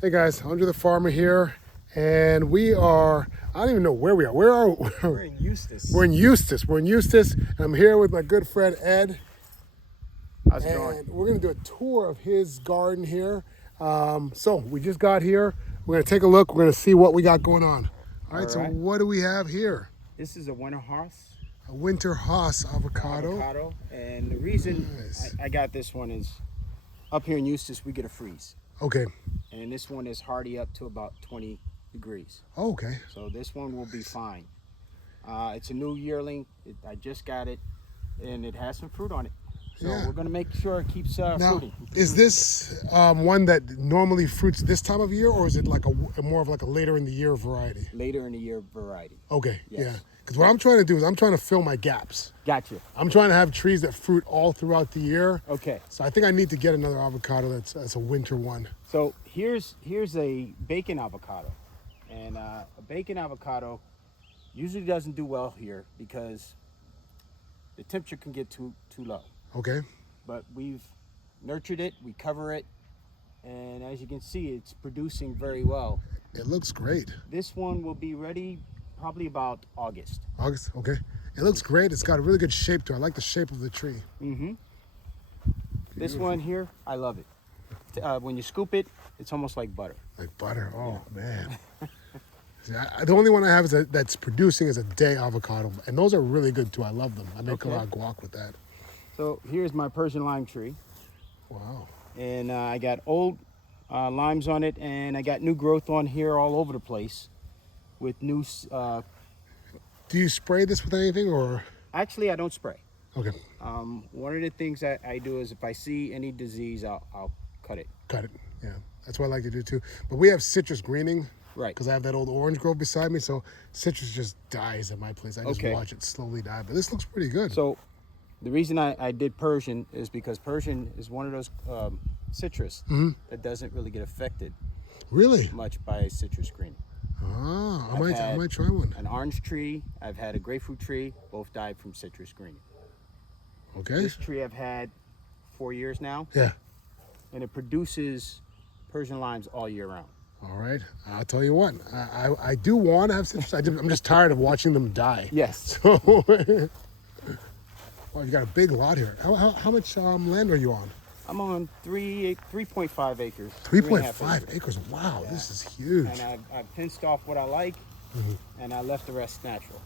Hey guys, Andrethefarmer here, and we are, I don't even know where we are. Where are we? We're in Eustis. We're in Eustis. We're in Eustis, and I'm here with my good friend Ed. How's it going? And we're going to do a tour of his garden here. So we just got here. We're going to take a look. We're going to see what we got going on. All right, so what do we have here? This is a winter house. A winter Haas avocado. And the reason Nice. I got this one is up here in Eustis, we get a freeze. Okay. And this one is hardy up to about 20 degrees. Oh, okay. So this one will be fine. It's a new yearling. I just got it, and it has some fruit on it. So we're going to make sure it keeps Now, fruiting. is this one that normally fruits this time of year, or is it like a more of like a later in the year variety? Later in the year variety. Okay, Yes. yeah. Because what I'm trying to do is I'm trying to fill my gaps. Gotcha. I'm trying to have trees that fruit all throughout the year. Okay. So I think I need to get another avocado that's a winter one. So here's a bacon avocado, and a bacon avocado usually doesn't do well here because the temperature can get too low. Okay. But we've nurtured it, we cover it, and as you can see, it's producing very well. It looks great. This one will be ready probably about August. August, okay. It looks great. It's got a really good shape to it. I like the shape of the tree. Mm-hmm. This one here, I love it. When you scoop it, it's almost like butter. Like butter. Oh, man. See, the only one I have is that's producing is a day avocado, and those are really good too. I love them. I make a lot of guac with that. So here's my Persian lime tree. Wow. And I got old limes on it, and I got new growth on here all over the place with new Do you spray this with anything, or? actually I don't spray. Okay. One of the things that I do is if I see any disease, I'll cut it. Cut it. Yeah, that's what I like to do too. But we have citrus greening, Right. because I have that old orange grove beside me, so citrus just dies at my place. I just watch it slowly die. But this looks pretty good. So the reason I did Persian is because Persian is one of those citrus that doesn't really get affected Really? much by citrus green. Ah, I I've might try one. An orange tree, I've had a grapefruit tree, both died from citrus green. Okay. This tree I've had 4 years now, Yeah. and it produces Persian limes all year round. All right. I'll tell you what. I do want to have citrus. I'm just tired of watching them die. Yes. So, well, you got a big lot here. How much land are you on? I'm on 3.5 acres. 3.5 acres. Wow, this is huge. And I've fenced off what I like, and I left the rest natural.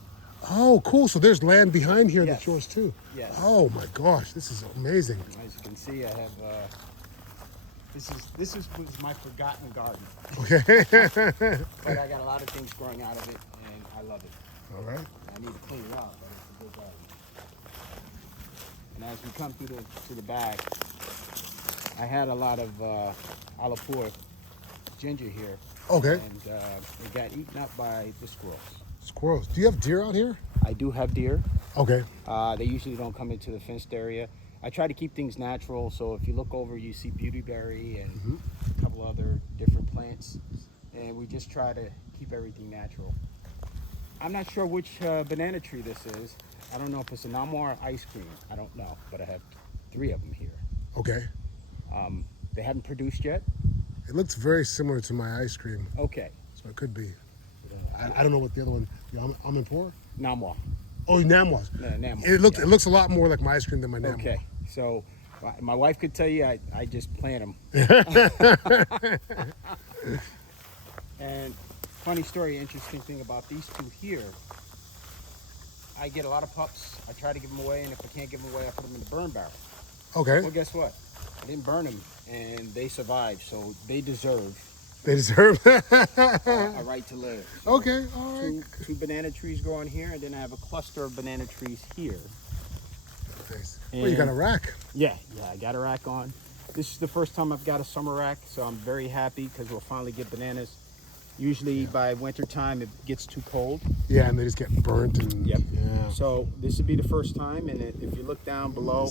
Oh, cool. So there's land behind here that's Yes. yours too. Yes. Oh my gosh, this is amazing. As you can see, I have this is my forgotten garden, Okay. but I got a lot of things growing out of it, and I love it. All right. I need to clean it out, but it's a good garden. And as we come through to the back, I had a lot of Alipur ginger here. Okay. And it got eaten up by the squirrels. Squirrels. Do you have deer out here? I do have deer. Okay. They usually don't come into the fenced area. I try to keep things natural, so if you look over, you see beautyberry and a couple other different plants. And we just try to keep everything natural. I'm not sure which banana tree this is. I don't know if it's a Namwa or ice cream. I don't know, but I have 3 of them here. Okay. They haven't produced yet. It looks very similar to my ice cream, Okay. so it could be. I don't know what the other one. I'm in poor. Namwa. Oh, Namwas. Namwa. It looks a lot more like my ice cream than my Namwa. Okay. So my wife could tell you I just plant them. And funny story, interesting thing about these 2 here, I get a lot of pups. I try to give them away, and if I can't give them away, I put them in the burn barrel. Okay. Well, guess what? I didn't burn them, and they survived, so they deserve They deserve. a right to live. So Okay. All right. two banana trees grow on here, and then I have a cluster of banana trees here. Nice. Well, you got a rack. Yeah, I got a rack on. This is the first time I've got a summer rack, so I'm very happy because we'll finally get bananas. Usually by winter time it gets too cold. Yeah, and they just get burnt and. Yep. Yeah. So this would be the first time, and if you look down below,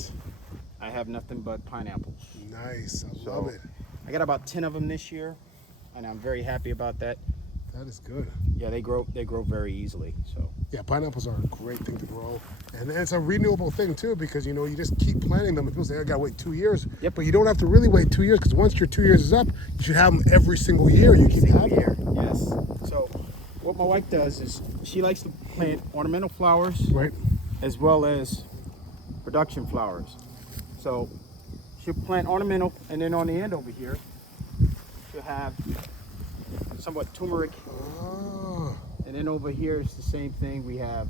I have nothing but pineapples. Nice. I love it. I got about 10 of them this year, and I'm very happy about that. That is good. Yeah, they grow very easily. So Yeah, pineapples are a great thing to grow. And it's a renewable thing too, because you know, you just keep planting them. People say, I gotta wait 2 years. Yep. But you don't have to really wait 2 years, because once your 2 years is up, you should have them every single year. You keep having them. Yes. So what my wife does is she likes to plant ornamental flowers, Right. as well as production flowers. So she'll plant ornamental, and then on the end over here, she'll have somewhat turmeric. Oh, And then over here is the same thing. We have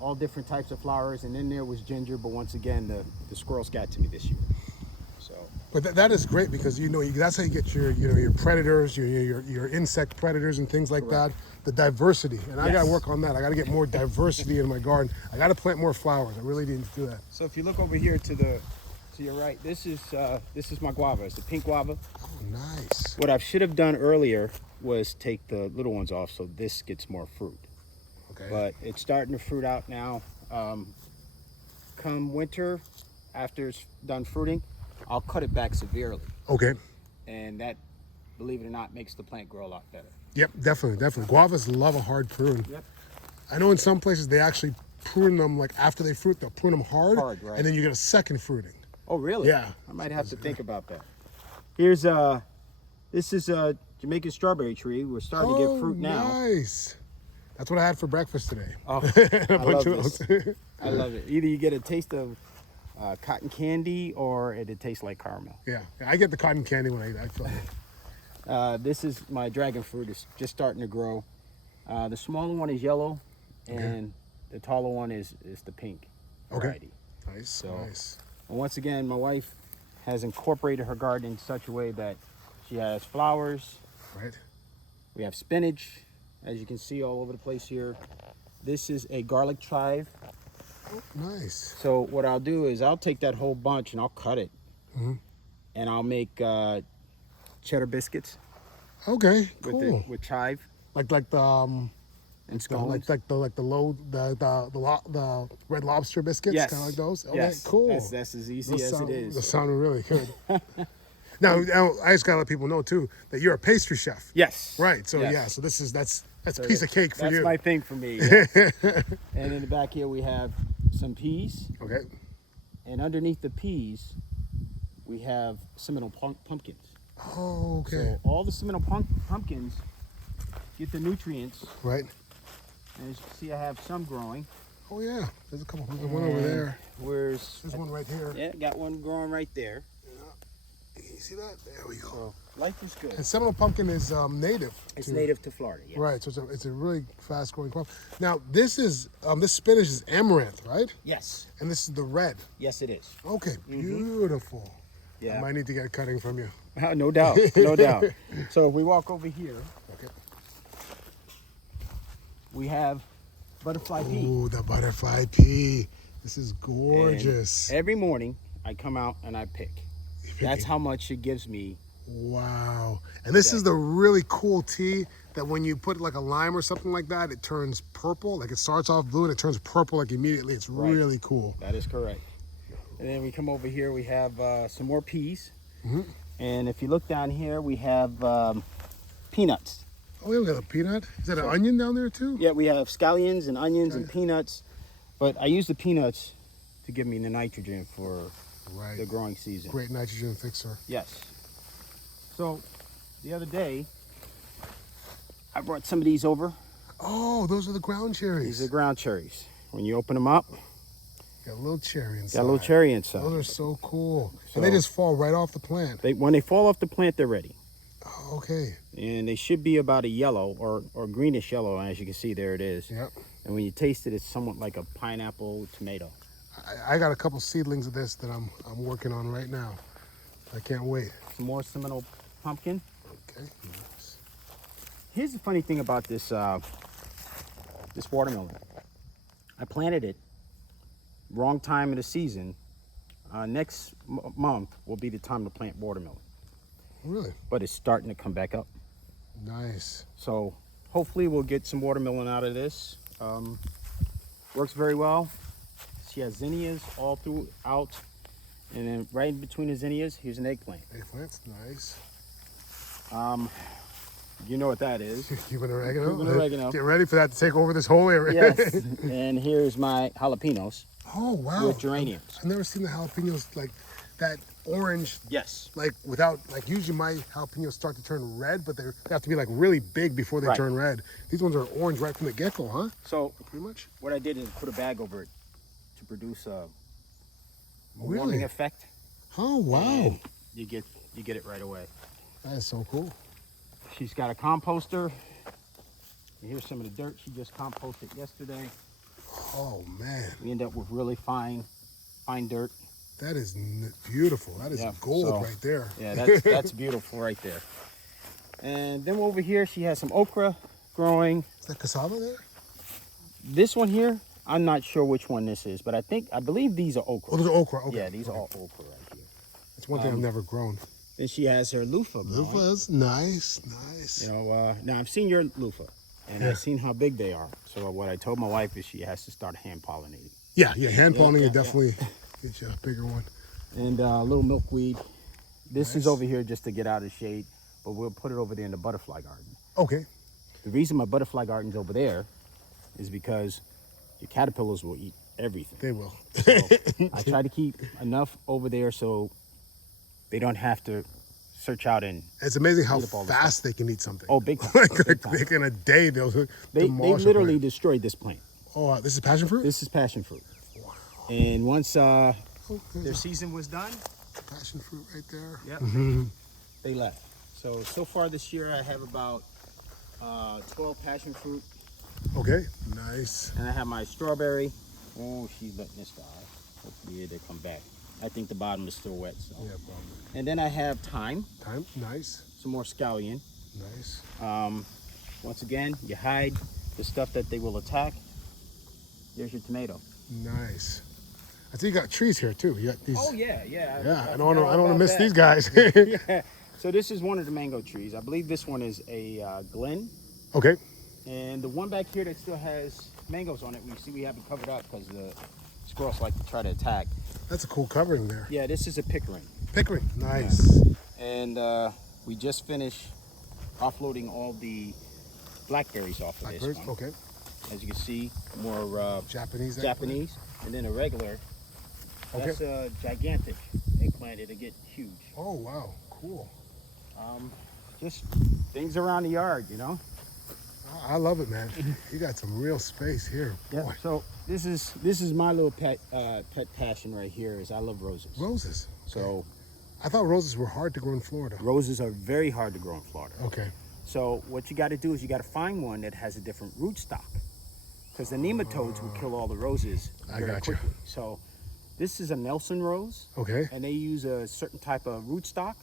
all different types of flowers, and in there was ginger. But once again, the squirrels got to me this year. So, but that is great, because you know, that's how you get your, you know, your predators, your insect predators and things like Correct. that. The diversity, and I Yes. gotta work on that. I gotta get more diversity in my garden. I gotta plant more flowers. I really need to do that. so if you look over here to your right, this is my guava. It's the pink guava. Oh, nice. What I should have done earlier was take the little ones off, so this gets more fruit. Okay. But it's starting to fruit out now. Come winter, after it's done fruiting, I'll cut it back severely, Okay. and that, believe it or not, makes the plant grow a lot better. Yep, definitely. Guavas love a hard prune. Yep. I know in some places they actually prune them, like after they fruit, they'll prune them hard, Right. and then you get a second fruiting. Oh, really? Yeah. I might have to think about that. Here's this is a Jamaican strawberry tree. We're starting to get fruit now. Nice. That's what I had for breakfast today. Oh, A I bunch love of this. those. I love it. Either you get a taste of cotton candy, or it tastes like caramel. Yeah, I get the cotton candy when I eat. I feel it. This is my dragon fruit. It's just starting to grow. The smaller one is yellow, and the taller one is the pink variety. Nice, So- nice. And once again, my wife has incorporated her garden in such a way that she has flowers. Right. We have spinach, as you can see all over the place here. This is a garlic chive. Nice. So what I'll do is I'll take that whole bunch and I'll cut it, Mhm. and I'll make cheddar biscuits Okay, with cool. with chive Like the and the, scones. the red lobster biscuits, Yes. kind of like those. Okay, Yes. cool. That's as easy Those as sound, it is. Those sound really good. now, I just gotta let people know too that you're a pastry chef. Yes. Right. So Yes. yeah. So that's So a piece of cake for that's you. my thing for me. Yes. And in the back here we have some peas, Okay. and underneath the peas we have Seminole pumpkins. Oh, okay. So all the Seminole pumpkins get the nutrients, Right. and as you can see, I have some growing. Oh yeah. There's a couple. There's one over there. Where's There's one right here. yeah, got one growing right there. Can you see that? There we go. So life is good. And Seminole pumpkin is native. It's to- native to Florida. Yes. Right. So it's a really fast growing crop. Now this spinach is amaranth, right? Yes. And this is the red. Yes, it is. Okay. Beautiful. I Yeah. might need to get a cutting from you. No doubt. No doubt. So if we walk over here, Okay. we have butterfly pea. Ooh, the butterfly pea. This is gorgeous. And every morning I come out and I pick. That's how much it gives me. Wow. And this is the really cool tea that when you put like a lime or something like that, it turns purple. Like it starts off blue and it turns purple like immediately. It's Right. really cool. That is correct. And then we come over here, we have some more peas. And if you look down here, we have peanuts. Oh, yeah, we got a peanut. Is that an onion down there too? Yeah, we have scallions and onions and peanuts. But I use the peanuts to give me the nitrogen for Right. the growing season. Great nitrogen fixer. Yes. So the other day, I brought some of these over. Oh, those are the ground cherries. These are ground cherries. When you open them up, Got a little cherry inside. got a little cherry inside. Those are so cool. And they So- just fall right off the plant. When they fall off the plant, they're ready. Oh, okay. And they should be about a yellow or greenish yellow. As you can see, there it is. Yep. And when you taste it, it's somewhat like a pineapple tomato. I got a couple seedlings of this that I'm working on right now. I can't wait. Some more Seminole pumpkin. Okay. Nice. Here's the funny thing about this this watermelon. I planted it wrong time of the season. Next month will be the time to plant watermelon, Really? but it's starting to come back up. Nice. So hopefully we'll get some watermelon out of this. Works very well. She has zinnias all throughout, and then right in between the zinnias, here's an eggplant. Eggplant's nice. You know what that is. Cuban oregano. Cuban oregano. Get ready for that to take over this whole area. Yes. And here's my jalapenos. Oh wow. With geraniums. I've never seen the jalapenos like that orange. Yes. Like without, like usually my jalapenos start to turn red, but they have to be like really big before they turn red. These ones are orange right from the get-go, huh? So pretty much. What I did is put a bag over it to produce a Really? warming effect. Oh wow. And you get it right away. That is so cool. She's got a composter. And here's some of the dirt she just composted yesterday. Oh man. We end up with really fine dirt. That is beautiful. That is gold right there. Yeah, that's beautiful right there. And then over here, she has some okra growing. Is that cassava there? This one here, I'm not sure which one this is, but I believe these are okra. Oh, those are okra. Okay. Yeah, these are all okra right here. That's one thing I've never grown. Then she has her loofah growing. Loofahs, nice. You know, now I've seen your loofah, and I've seen how big they are. So what I told my wife is she has to start hand pollinating. Yeah, hand pollinating definitely get you a bigger one. And a little milkweed. This is over here just to get out of shade, but we'll put it over there in the butterfly garden. Okay. The reason my butterfly garden's over there is because your caterpillars will eat everything. They will. So I try to keep enough over there so they don't have to search out and it's amazing how fast they can eat something. Oh, big time. Like in a day they'll they literally destroyed this plant. Oh, this is passion fruit? This is passion fruit. Wow. And once their season was done, passion fruit right there. Yep. They left. So far this year I have about 12 passion fruit. Okay, nice. And I have my strawberry. Oh, she's letting this die. Hopefully they come back. I think the bottom is still wet. So. Yeah, probably. And then I have thyme. Thyme, nice. Some more scallion. Nice. Once again, you hide the stuff that they will attack. There's your tomato. Nice. I see you got trees here too. You got these. Oh yeah. I don't want to miss these guys. Yeah. So this is one of the mango trees. I believe this one is a Glen. Okay. And the one back here that still has mangoes on it, we haven't covered up because the squirrels like to try to attack. That's a cool covering there. Yeah, this is a pickering. Pickering, nice. Yeah. And we just finished offloading all the blackberries off of this one. Okay. As you can see, more Japanese. And then a regular. That's a gigantic eggplant. It'll get huge. Oh wow, cool. Just things around the yard, you know. I love it, man. You got some real space here. Yeah. Boy. So this is my little pet passion right here. Is I love roses. Roses. So I thought roses were hard to grow in Florida. Roses are very hard to grow in Florida. Okay. So what you got to do is you got to find one that has a different rootstock, because the nematodes will kill all the roses very quickly. So this is a Nelson rose. Okay. And they use a certain type of rootstock,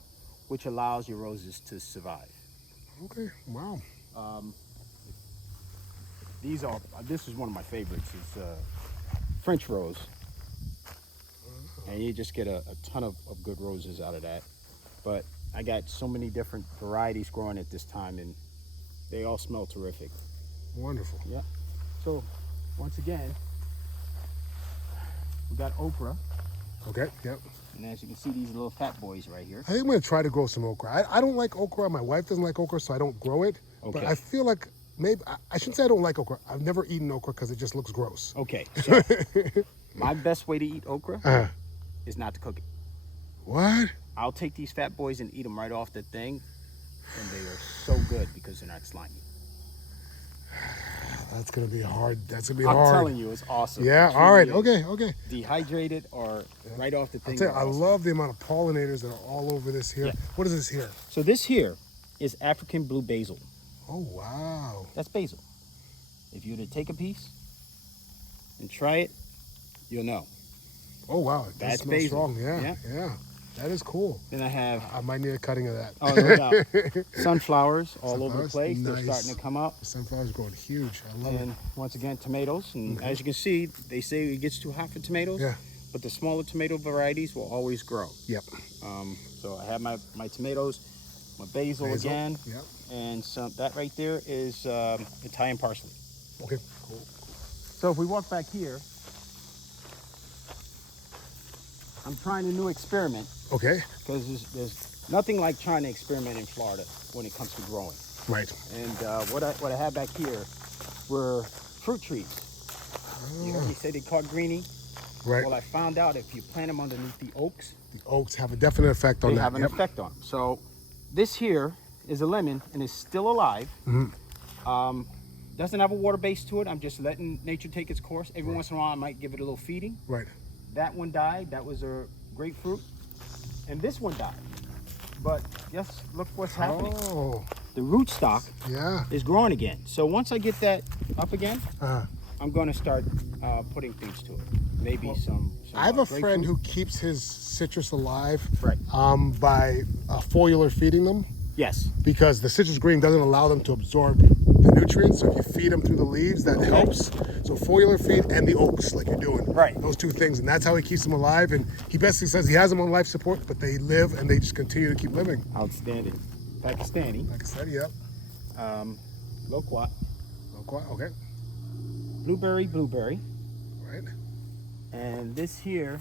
which allows your roses to survive. Okay. Wow. This is one of my favorites. It's French rose. And you just get a ton of good roses out of that. But I got so many different varieties growing at this time, and they all smell terrific. Wonderful. Yeah. So once again, we got okra. Okay. Yep. And as you can see, these little fat boys right here. I think I'm gonna try to grow some okra. I don't like okra. My wife doesn't like okra, so I don't grow it. Okay. But I feel like maybe I shouldn't say I don't like okra. I've never eaten okra because it just looks gross. Okay. So my best way to eat okra is not to cook it. What? I'll take these fat boys and eat them right off the thing, and they are so good because they're not slimy. That's gonna be hard. That's gonna be hard. I'm telling you, it's awesome. Yeah. It's All right. really Okay. Dehydrated or right off the thing. I'll tell you, I awesome. love the amount of pollinators that are all over this here. Yeah. What is this here? So this here is African blue basil. Oh wow. That's basil. If you were to take a piece and try it, you'll know. Oh wow. It That's smells basil. strong. Yeah. That is cool. Then I have I might need a cutting of that. oh no doubt sunflowers all over the Sunflowers? place. Nice. They're starting to come up. The sunflower's growing huge. I love And it. once again, tomatoes. And as you can see, they say it gets too hot for tomatoes. Yeah. But the smaller tomato varieties will always grow. Yep. So I have my tomatoes, my basil again, Yep. and that right there is Italian parsley. Okay. Cool. So if we walk back here, I'm trying a new experiment Okay. because there's nothing like trying to experiment in Florida when it comes to growing. Right. And what I have back here were fruit trees. You heard me say they caught greenie. Right. Well, I found out if you plant them underneath the oaks, The oaks have a definite effect on they that. have an Yep. effect on them. So this here is a lemon and is still alive. Doesn't have a water base to it. I'm just letting nature take its course. Every once in a while, I might give it a little feeding. Right. That one died. That was a grapefruit. And this one died. But just look what's happening. Oh. The rootstock Yeah. is growing again. So once I get that up again, Uh-huh. I'm going to start putting things to it. Maybe some I have a grapefruit. friend who keeps his citrus alive Right. by foliar feeding them, Yes. because the citrus green doesn't allow them to absorb the nutrients. So if you feed them through the leaves, that helps. So foliar feed and the oaks, like you're doing. Right. Those two things, and that's how he keeps them alive. And he basically says he has them on life support, but they live and they just continue to keep living. Outstanding. Pakistani. Like I said, yep. Loquat. Okay. Blueberry. Right. And this here,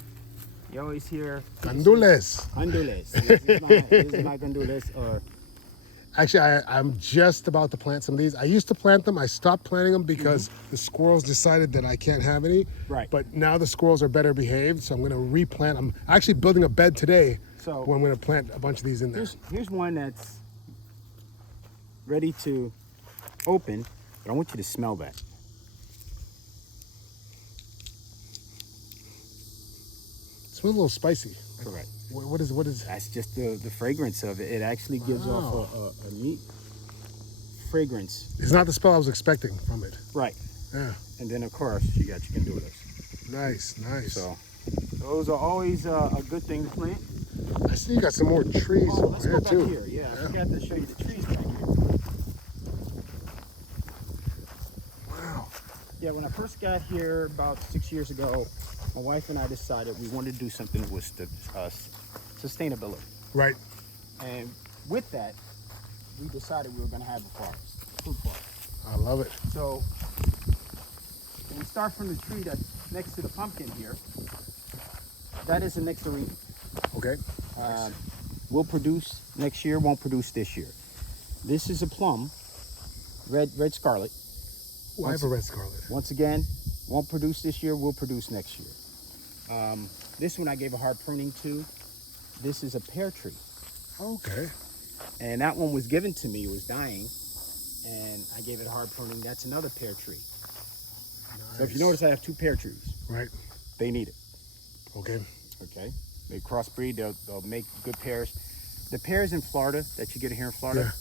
you always hear Gandules. Gandules. This is my gandules. Or Actually, I'm just about to plant some of these. I used to plant them. I stopped planting them because the squirrels decided that I can't have any. Right. But now the squirrels are better behaved, so I'm going to replant. I'm actually building a bed today, So where I'm going to plant a bunch of these in there. here's one that's ready to open, but I want you to smell that. It smells a little spicy. Correct. What is? That's just the fragrance of it. It actually gives off a neat fragrance. It's not the smell I was expecting from it. Right. Yeah. And then of course you got your gandules. Nice. So those are always a good thing to plant. I see you got some more trees Oh, over let's here go back too. here. Yeah, I forgot to show you the trees back here. Wow. Yeah, when I first got here about 6 years ago, my wife and I decided we wanted to do something with sustainability. Right. And with that, we decided we were going to have a forest, a fruit forest. I love it. So when we start from the tree that's next to the pumpkin here, that is a nectarine. Okay. Will produce next year, won't produce this year. This is a plum, red scarlet. Oh, I have a red scarlet. Once again, won't produce this year, will produce next year. This one I gave a hard pruning to. This is a pear tree. Okay. And that one was given to me, it was dying. And I gave it a hard pruning. That's another pear tree. Nice. So if you notice, I have two pear trees. Right. They need it. Okay. Okay. They crossbreed, they'll make good pears. The pears in Florida that you get here in Florida,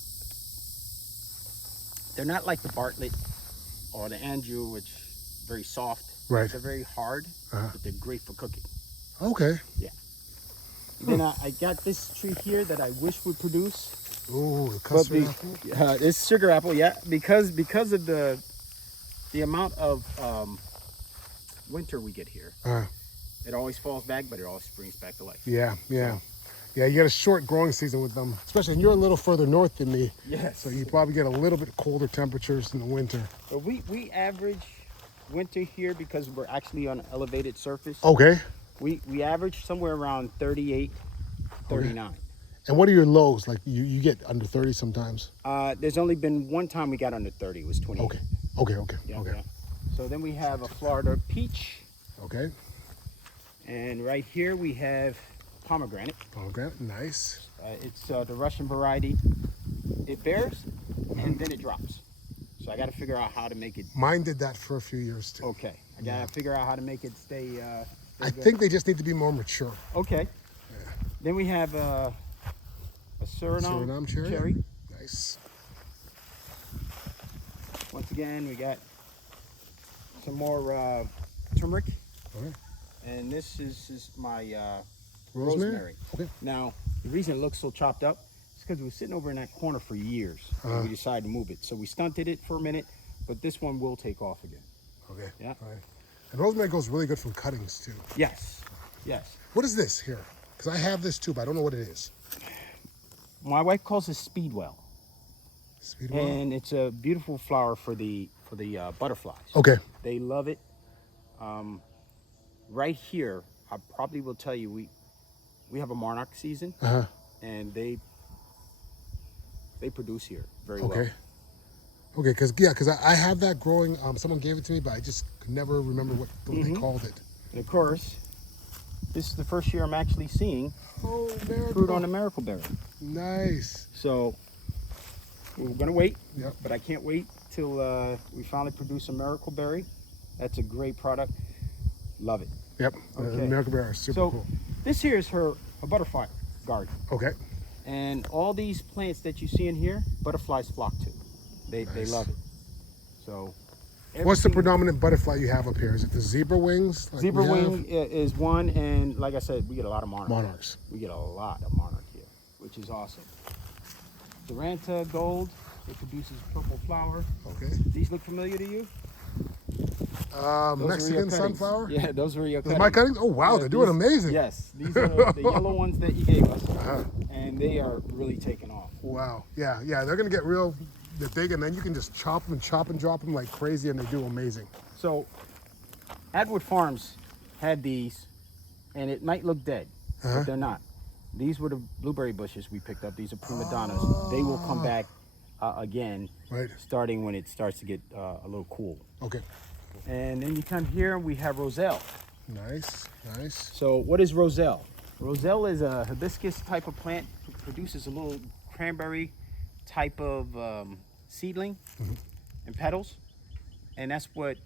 they're not like the Bartlett or the Anjou, which is very soft. Right. They're very hard, but they're great for cooking. Okay. Yeah. Then I got this tree here that I wish would produce. Ooh, the custard apple. It's sugar apple, yeah, because of the amount of winter we get here. It always falls back, but it always springs back to life. Yeah. Yeah, you get a short growing season with them, especially, and you're a little further north than me. Yes. So you probably get a little bit colder temperatures in the winter. But we average winter here because we're actually on an elevated surface. Okay. We average somewhere around 38, 39. And what are your lows? Like you get under 30 sometimes? There's only been one time we got under 30. It was 28. Okay. Yeah, Okay. yeah. So then we have a Florida peach. Okay. And right here we have pomegranate. Pomegranate, nice. It's the Russian variety. It bears and then it drops. So I got to figure out how to make it. Mine did that for a few years too. Okay. I got to figure out how to make it stay. I think they just need to be more mature. Okay. Then we have a Suriname cherry. Nice. Once again, we got some more turmeric. Okay. And this is my Rosemary? Okay. Now, the reason it looks so chopped up is because it was sitting over in that corner for years. And we decided to move it. So we stunted it for a minute, but this one will take off again. Okay. Yeah. All right. And rosemary goes really good from cuttings too. Yes. Yes. What is this here? Because I have this too, but I don't know what it is. My wife calls it speedwell. Speedwell? And it's a beautiful flower for the butterflies. Okay. They love it. Right here, I probably will tell you we have a monarch season, and they they produce here very well. Okay. Okay, because I have that growing. Someone gave it to me, but I just could never remember what they called it. And of course, this is the first year I'm actually seeing fruit on the miracle berry. Nice. So we're gonna wait, Yep. but I can't wait till we finally produce a miracle berry. That's a great product. Love it. Yep. Okay. The miracle berry is super So cool. this here is her a butterfly garden, Okay. and all these plants that you see in here, butterflies flock to. They Nice. love it. So What's the everything- predominant butterfly you have up here? Is it the zebra wings? like Zebra we have? wing is one, and like I said, we get a lot of monarchs. Monarchs. We get a lot of monarch here, which is awesome. Duranta gold, it produces purple flower. Okay. These look familiar to you? Those are your Mexican cuttings. sunflower? Yeah, those are your Those cuttings. are my cuttings? Oh, wow, Yeah, they're doing these- amazing. Yes, these are the yellow ones that you gave us, Uh-huh. and they are really taking off. Wow. Yeah, they're going to get real big, and then you can just chop and drop them like crazy, and they do amazing. So, Atwood Farms had these, and it might look dead, but they're not. These were the blueberry bushes we picked up. These are prima donnas. They will come back again, Right. starting when it starts to get a little cool. Okay. And then you come here, we have Roselle. Nice. So what is Roselle? Roselle is a hibiscus type of plant. It produces a little cranberry type of seedling and petals. And that's what,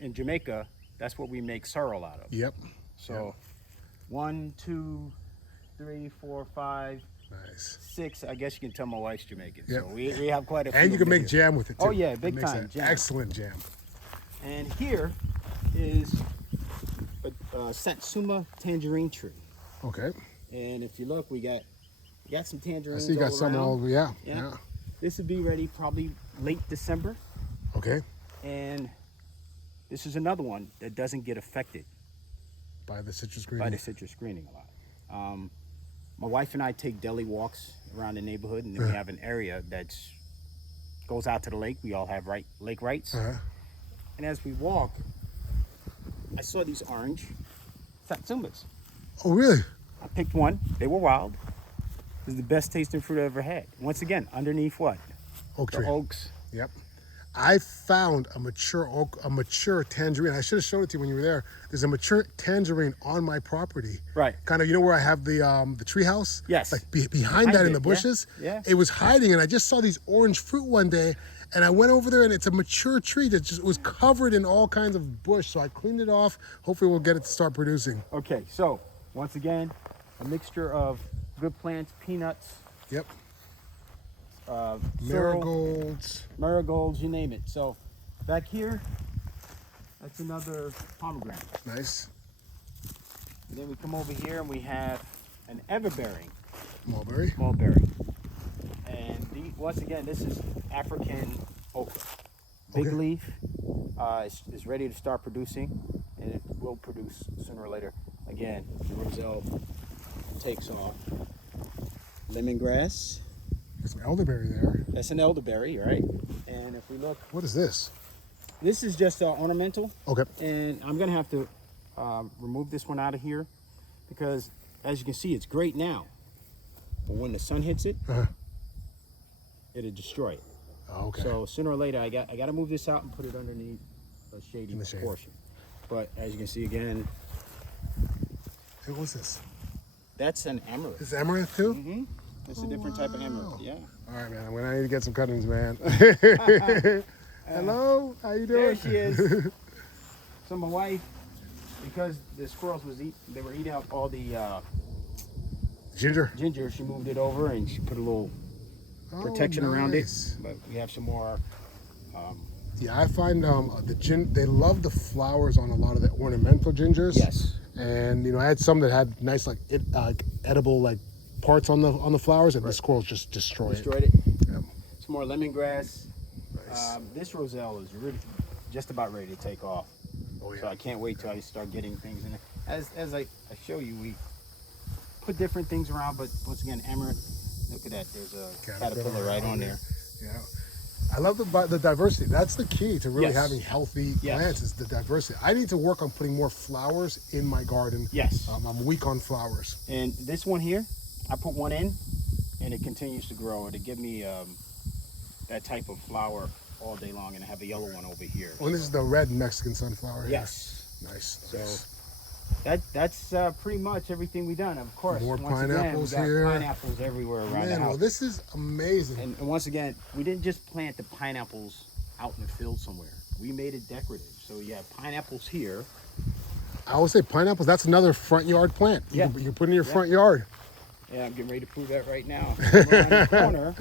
in Jamaica, that's what we make sorrel out of. Yep. So 1, 2, 3, 4, 5, Nice. 6. I guess you can tell my wife's Jamaican. Yep. So we have quite a few. And you can of make these. jam with it, too. Oh, yeah, It big makes time an jam. Excellent jam. And here is a Satsuma tangerine tree. Okay. And if you look, we got some I tangerines. see you got all some around. all over. Yeah. Yeah. This would be ready probably late December. Okay. And this is another one that doesn't get affected By the citrus green. by the citrus greening a lot. My wife and I take daily walks around the neighborhood, and then we have an area that goes out to the lake. We all have lake rights. And as we walk, I saw these orange Satsumas. Oh, really? I picked one. They were wild. This is the best tasting fruit I ever had. Once again, underneath what? Oak The tree. oaks. Yep. I found a mature oak, a mature tangerine. I should have showed it to you when you were there. There's a mature tangerine on my property. Right. Kind of, you know where I have the tree house? Yes. Like behind that in the it, yeah. bushes. Yeah. It was hiding, and I just saw these orange fruit one day, and I went over there, and it's a mature tree that just was covered in all kinds of bush. So I cleaned it off. Hopefully, we'll get it to start producing. Okay, so once again, a mixture of good plants, peanuts, Yep. sorrel, Marigolds. marigolds, you name it. So back here, that's another pomegranate. Nice. And then we come over here and we have an everbearing Mulberry. mulberry. And once again, this is African okra. Big Okay. leaf, is ready to start producing, and it will produce sooner or later. Again, the roselle takes off. Lemongrass, There's some elderberry there. that's an elderberry, right? And if we look, What is this? this is just ornamental, Okay. and I'm gonna have to remove this one out of here because, as you can see, it's great now, but when the sun hits it, it'll destroy it. Okay. So sooner or later, I got to move this out and put it underneath a shady In the shade. portion. But as you can see again, Hey, what's this? that's an amaranth. Is amaranth too? Mm-hmm. It's a different type of amaranth. Yeah. All right, man. I'm gonna need to get some cuttings, man. Hello, how you doing? There she is. So my wife, because the squirrels they were eating up all the Ginger. ginger, she moved it over and she put a little protection around it. But we have some more. Yeah, I find they love the flowers on a lot of the ornamental gingers. Yes. And you know, I had some that had nice edible like parts on the flowers, and the squirrels just destroyed Destroyed it. Yep. Some more lemongrass. Nice. This roselle is really just about ready to take off. Oh yeah. So I can't wait till I start getting things in it. As I show you, we put different things around, but once again, amaranth, look at that. There's a caterpillar right on there. Yeah. I love the diversity. That's the key to really Yes. having healthy Yes. plants is the diversity. I need to work on putting more flowers in my garden. Yes. I'm weak on flowers. And this one here, I put one in, and it continues to grow. It'll give me that type of flower all day long, and I have a yellow one over here. Oh, and this is the red Mexican sunflower here. Yes. Nice. So Nice. that's pretty much everything we've done. Of course, More once pineapples again, we here. got pineapples everywhere around the Man, house. well, this is amazing. And once again, we didn't just plant the pineapples out in the field somewhere. We made it decorative. So you have pineapples here. I always say pineapples, that's another front yard plant. You can put in your front yard. Yeah, I'm getting ready to prove that right now. Come around the corner,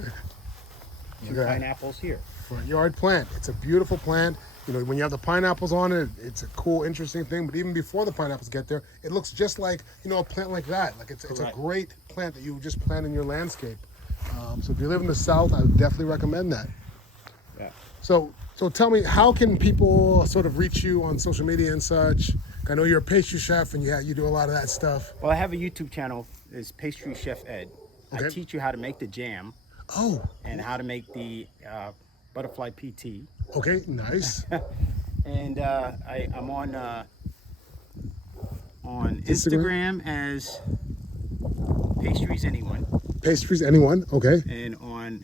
two pineapples here. Front yard plant. It's a beautiful plant. You know, when you have the pineapples on it, it's a cool, interesting thing. But even before the pineapples get there, it looks just like, you know, a plant like that. Like it's a great plant that you just plant in your landscape. So if you live in the South, I would definitely recommend that. Yeah. So tell me, how can people sort of reach you on social media and such? I know you're a pastry chef and you do a lot of that stuff. Well, I have a YouTube channel. It's Pastry Chef Ed. Okay. I teach you how to make the jam. Oh. And how to make the butterfly PT. Okay, nice. And I'm on Instagram as Pastries Anyone. Pastries Anyone, okay. And on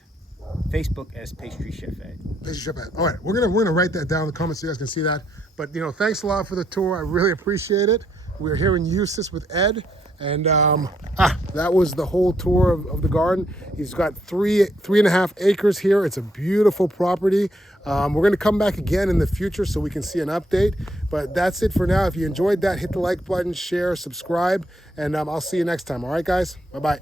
Facebook as Pastry Chef Ed. Pastry Chef Ed. All right, we're gonna write that down in the comments so you guys can see that. But you know, thanks a lot for the tour. I really appreciate it. We're here in Eustis with Ed, and that was the whole tour of the garden. He's got three and a half acres here. It's a beautiful property. We're gonna come back again in the future so we can see an update. But that's it for now. If you enjoyed that, hit the like button, share, subscribe, and I'll see you next time. All right, guys. Bye-bye.